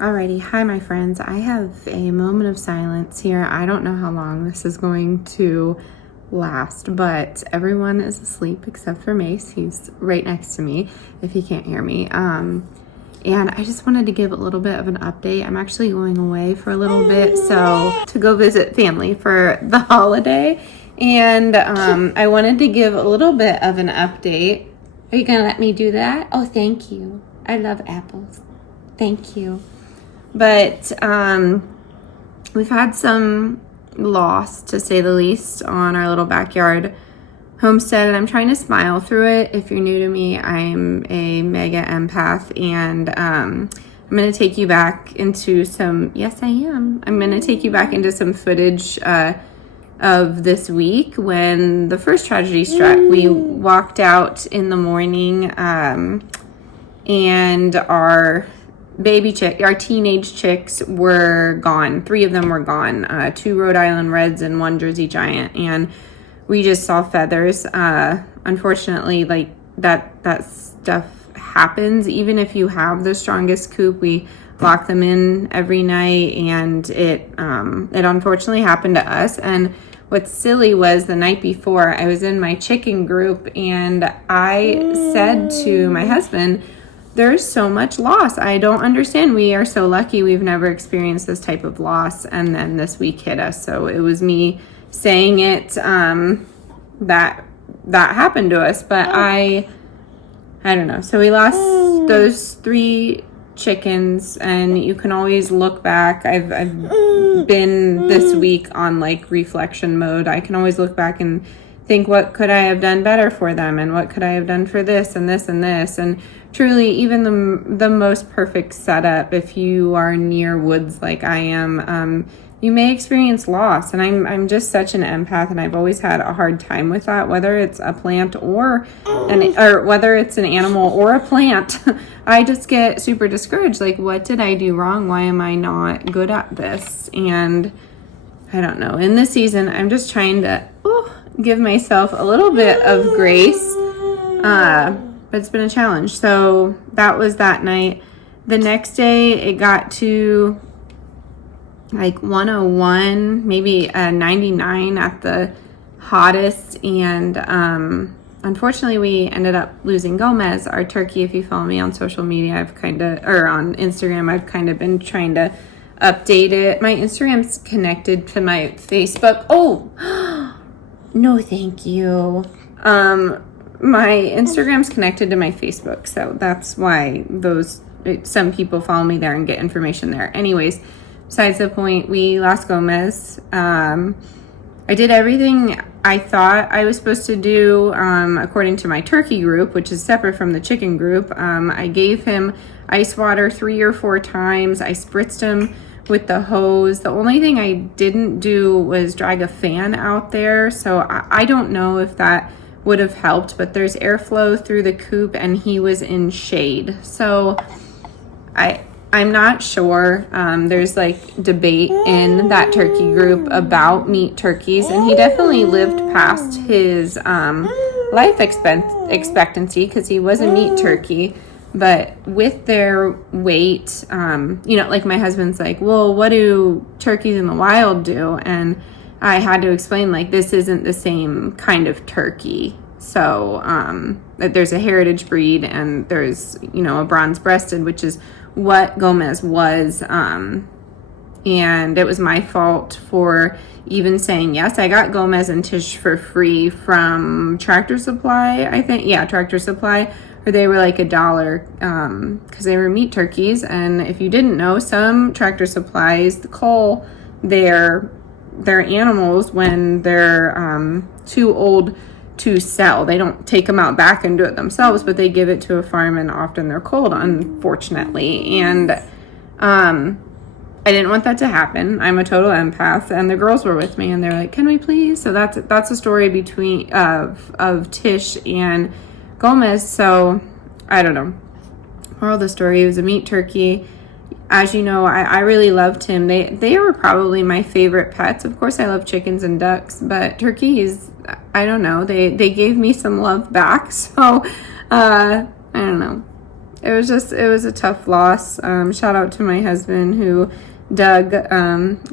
Alrighty, hi my friends. I have a moment of silence here. I don't know how long this is going to last, but everyone is asleep except for Mace. He's right next to me if he can't hear me. And I just wanted to give a little bit of an update. I'm actually going away for a little bit, so to go visit family for the holiday. And I wanted to give a little bit of an update. Are you gonna let me do that? Oh, thank you. I love apples. Thank you. But we've had some loss, to say the least, on our little backyard homestead, and I'm trying to smile through it. If you're new to me, I'm a mega empath, and I'm going to take you back into some, yes I am, I'm going to take you back into some footage of this week when the first tragedy struck. We walked out in the morning and our teenage chicks were gone. 3 of them were gone. 2 Rhode Island Reds and 1 Jersey Giant. And we just saw feathers. Unfortunately, like that stuff happens. Even if you have the strongest coop, we lock them in every night, and it unfortunately happened to us. And what's silly was the night before, I was in my chicken group, and I said to my husband, there's so much loss. I don't understand. We are so lucky. We've never experienced this type of loss. And then this week hit us. So it was me saying it, that happened to us. But I don't know. So we lost those 3 chickens, and you can always look back. I've been this week on like reflection mode. I can always look back and think, what could I have done better for them, and what could I have done for this and this and this. And truly, even the most perfect setup, if you are near woods like I am, you may experience loss. And I'm just such an empath, and I've always had a hard time with that, whether it's a plant or whether it's an animal or a plant. I just get super discouraged. Like, what did I do wrong? Why am I not good at this? And I don't know. In this season, I'm just trying to give myself a little bit of grace, but it's been a challenge. So that was that night. The next day, it got to like 101, maybe 99 at the hottest, and unfortunately we ended up losing Gomez, our turkey. If you follow me on social media, on Instagram, I've kind of been trying to update it. My Instagram's connected to my Facebook. No, thank you. My Instagram's connected to my Facebook, so that's why some people follow me there and get information there. Anyways, besides the point, we lost Gomez. I did everything I thought I was supposed to do according to my turkey group, which is separate from the chicken group. I gave him ice water 3 or 4 times. I spritzed him with the hose. The only thing I didn't do was drag a fan out there, so I don't know if that would have helped, but there's airflow through the coop, and he was in shade. So I'm not sure. There's like debate in that turkey group about meat turkeys, and he definitely lived past his life expectancy because he was a meat turkey. But with their weight, like my husband's like, well, what do turkeys in the wild do? And I had to explain, like, this isn't the same kind of turkey. So that there's a heritage breed, and there's, a bronze breasted, which is what Gomez was. And it was my fault for even saying yes. I got Gomez and Tish for free from Tractor Supply, I think. Yeah, Tractor Supply. Or they were like $1 because they were meat turkeys. And if you didn't know, some Tractor Supplies cull their animals when they're too old to sell. They don't take them out back and do it themselves, but they give it to a farm, and often they're culled, unfortunately. And I didn't want that to happen. I'm a total empath, and the girls were with me, and they're like, "Can we please?" So that's a story between of Tish and Gomez. So I don't know. Moral of the story, he was a meat turkey. As you know, I really loved him. They were probably my favorite pets. Of course, I love chickens and ducks, but turkeys, I don't know. They gave me some love back. So I don't know. it was a tough loss. Shout out to my husband who dug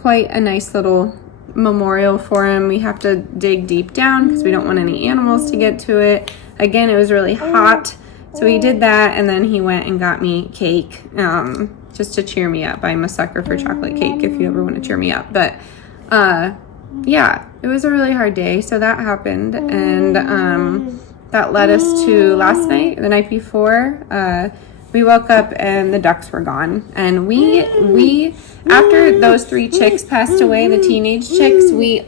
quite a nice little memorial for him. We have to dig deep down because we don't want any animals to get to it. Again, it was really hot, so he did that, and then he went and got me cake just to cheer me up. I'm a sucker for chocolate cake if you ever want to cheer me up. But yeah, it was a really hard day, so that happened, and that led us to last night, the night before. We woke up and the ducks were gone, and we after those 3 chicks passed away, the teenage chicks, we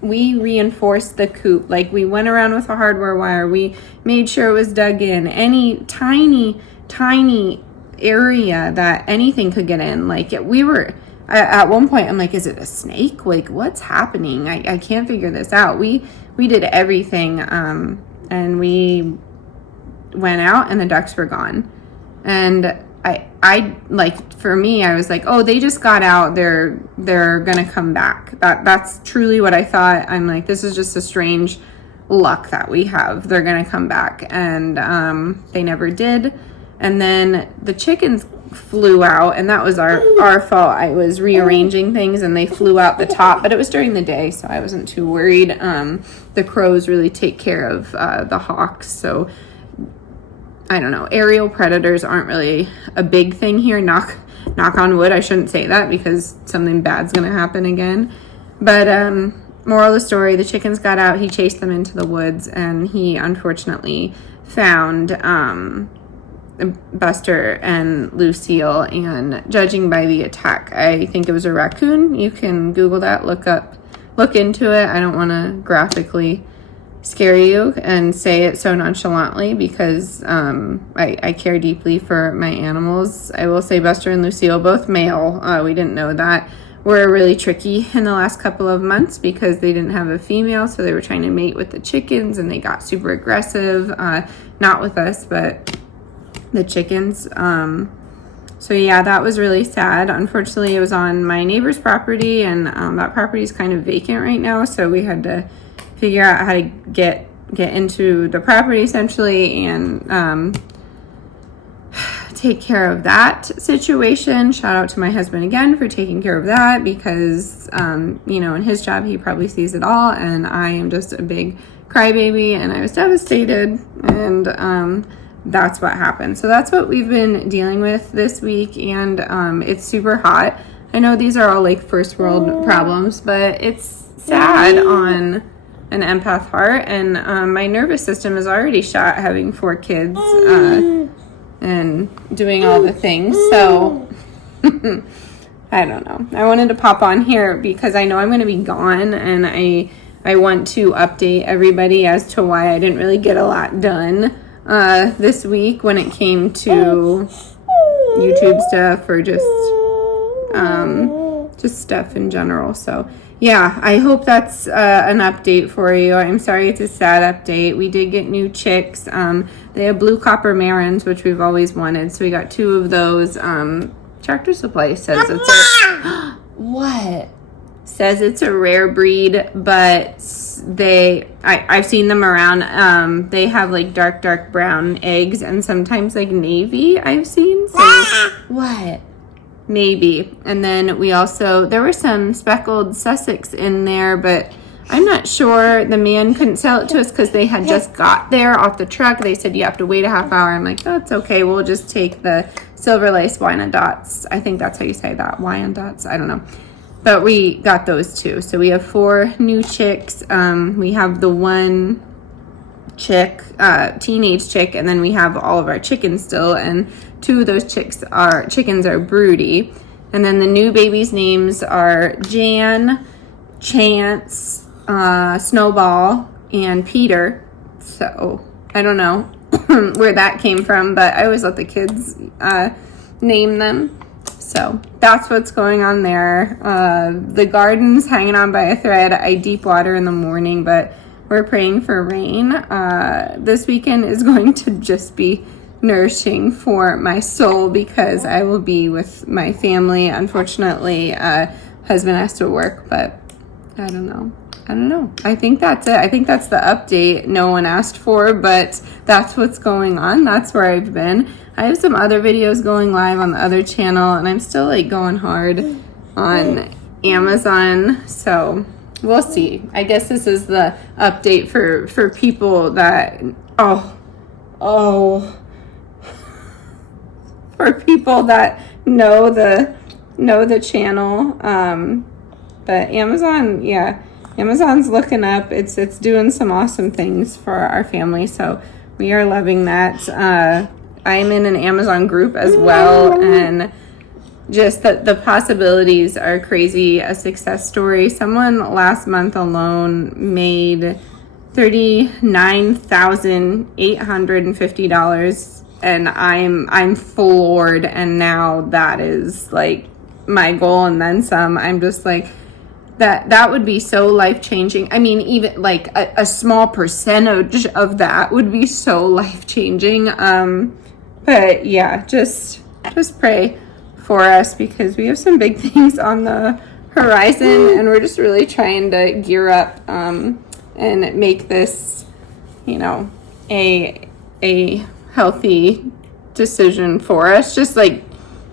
reinforced the coop. Like, we went around with a hardware wire. We made sure it was dug in. Any tiny area that anything could get in. Like, we were at one point, I'm like, is it a snake? Like, what's happening? I can't figure this out. We did everything, and we went out and the ducks were gone. And I like, for me, I was like, oh, they just got out. They're gonna come back. That's truly what I thought. I'm like, this is just a strange luck that we have. They're gonna come back, and they never did. And then the chickens flew out, and that was our fault. I was rearranging things, and they flew out the top, but it was during the day, so I wasn't too worried. The crows really take care of the hawks, so I don't know. Aerial predators aren't really a big thing here. Knock on wood. I shouldn't say that because something bad's gonna happen again. But moral of the story: the chickens got out. He chased them into the woods, and he unfortunately found Buster and Lucille. And judging by the attack, I think it was a raccoon. You can Google that. Look into it. I don't want to graphically scare you and say it so nonchalantly because I care deeply for my animals. I will say Buster and Lucille, both male, we didn't know that, were really tricky in the last couple of months because they didn't have a female, so they were trying to mate with the chickens, and they got super aggressive, not with us, but the chickens. So yeah, that was really sad. Unfortunately, it was on my neighbor's property, and that property is kind of vacant right now, so we had to figure out how to get into the property essentially, and take care of that situation. Shout out to my husband again for taking care of that because in his job he probably sees it all, and I am just a big crybaby, and I was devastated, and that's what happened. So that's what we've been dealing with this week, and it's super hot. I know these are all like first world problems, but it's sad on an empath heart, and my nervous system is already shot having 4 kids and doing all the things. So I don't know. I wanted to pop on here because I know I'm going to be gone, and I want to update everybody as to why I didn't really get a lot done this week when it came to YouTube stuff or just stuff in general. So yeah, I hope that's an update for you. I'm sorry it's a sad update. We did get new chicks. They have blue copper marans, which we've always wanted, so we got 2 of those. Tractor Supply says it's a what? Says it's a rare breed, but I've seen them around. They have like dark brown eggs and sometimes like navy I've seen. So what? Maybe. And then there were some speckled Sussex in there, but I'm not sure. The man couldn't sell it to us because they had just got there off the truck. They said you have to wait a half hour. I'm like, that's okay. We'll just take the silver lace Wyandottes. I think that's how you say that. Wyandottes. I don't know. But we got those too. So we have 4 new chicks. We have the 1 chick, teenage chick, and then we have all of our chickens still, and 2 of those chickens are broody. And then the new babies' names are Jan, Chance, Snowball, and Peter. So I don't know where that came from, but I always let the kids name them. So that's what's going on there. The garden's hanging on by a thread. I deep water in the morning, but we're praying for rain. This weekend is going to just be nourishing for my soul because I will be with my family. Unfortunately, husband has to work, but I don't know. I don't know. I think that's it. I think that's the update no one asked for, but that's what's going on. That's where I've been. I have some other videos going live on the other channel, and I'm still like going hard on Amazon. So we'll see. I guess this is the update for people that, for people that know the channel. But Amazon, yeah. Amazon's looking up. It's doing some awesome things for our family, so we are loving that. I'm in an Amazon group as well, and just the possibilities are crazy. A success story. Someone last month alone made $39,850, and I'm floored. And now that is like my goal and then some. I'm just like, that would be so life-changing. I mean, even like a small percentage of that would be so life-changing. But yeah, just pray for us, because we have some big things on the horizon, and we're just really trying to gear up and make this, a healthy decision for us, just like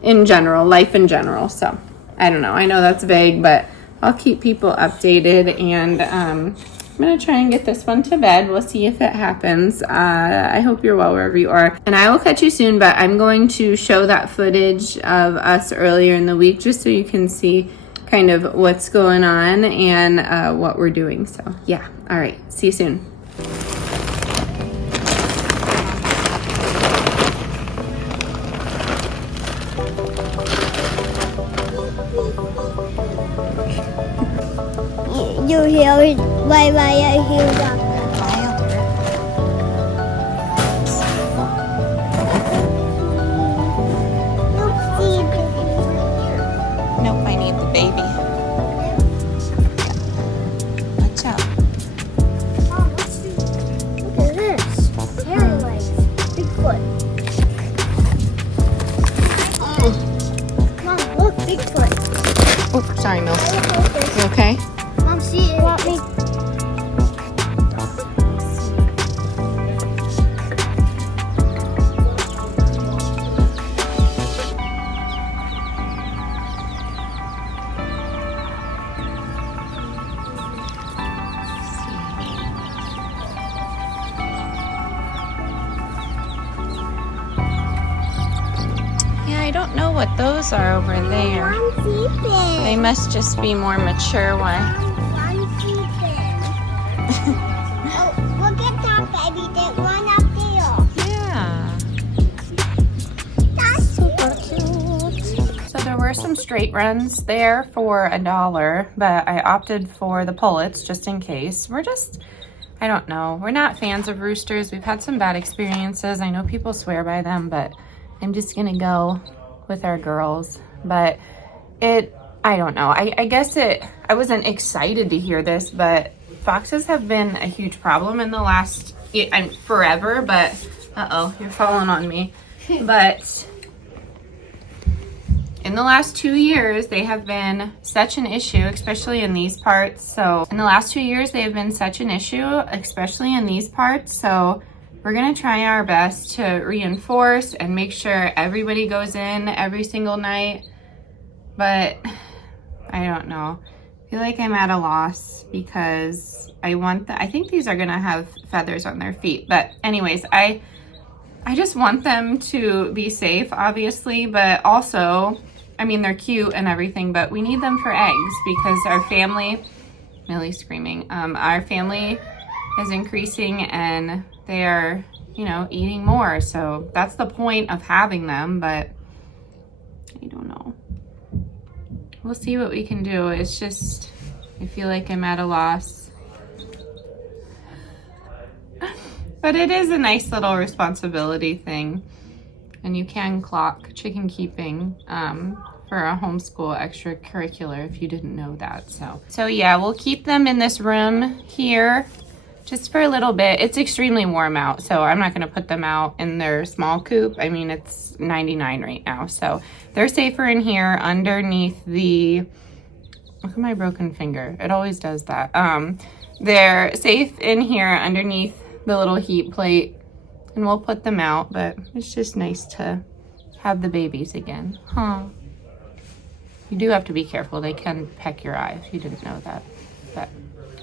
in general, life in general. So I don't know. I know that's vague, but I'll keep people updated, and I'm going to try and get this one to bed. We'll see if it happens. I hope you're well wherever you are. And I will catch you soon, but I'm going to show that footage of us earlier in the week just so you can see kind of what's going on and what we're doing. So yeah. All right. See you soon. You hear it? Why I hear that? Nope, I need the baby. Watch out. Mom, look at this. Hairy legs. Bigfoot. Mom, look, Bigfoot. Oh, sorry, Mills. You okay? Mom, see it. Want me? Yeah, I don't know what those are over there. They must just be more mature ones. Oh, look at that, baby. There's one up there. Yeah. That's super cute. So there were some straight runs there for $1, but I opted for the pullets just in case. I don't know. We're not fans of roosters. We've had some bad experiences. I know people swear by them, but I'm just gonna go with our girls. But I don't know. I guess I wasn't excited to hear this, but foxes have been a huge problem in the last, and forever, but, uh-oh, you're falling on me. But in the last 2 years, they have been such an issue, especially in these parts. So in the last 2 years, they have been such an issue, especially in these parts. So we're gonna try our best to reinforce and make sure everybody goes in every single night. But I don't know. I feel like I'm at a loss because I think these are gonna have feathers on their feet. But anyways, I just want them to be safe, obviously, but also, I mean, they're cute and everything, but we need them for eggs because our family, Millie's screaming, our family is increasing and they are, eating more. So that's the point of having them, but I don't know. We'll see what we can do. It's just, I feel like I'm at a loss. But it is a nice little responsibility thing. And you can clock chicken keeping for a homeschool extracurricular if you didn't know that. So yeah, we'll keep them in this room here just for a little bit. It's extremely warm out, so I'm not gonna put them out in their small coop. I mean, it's 99 right now, so they're safer in here underneath the Look at my broken finger. It always does that. They're safe in here underneath the little heat plate, and we'll put them out, but it's just nice to have the babies again. Huh. You do have to be careful. They can peck your eye if you didn't know that. But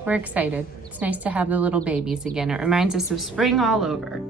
we're excited. It's nice to have the little babies again. It reminds us of spring all over.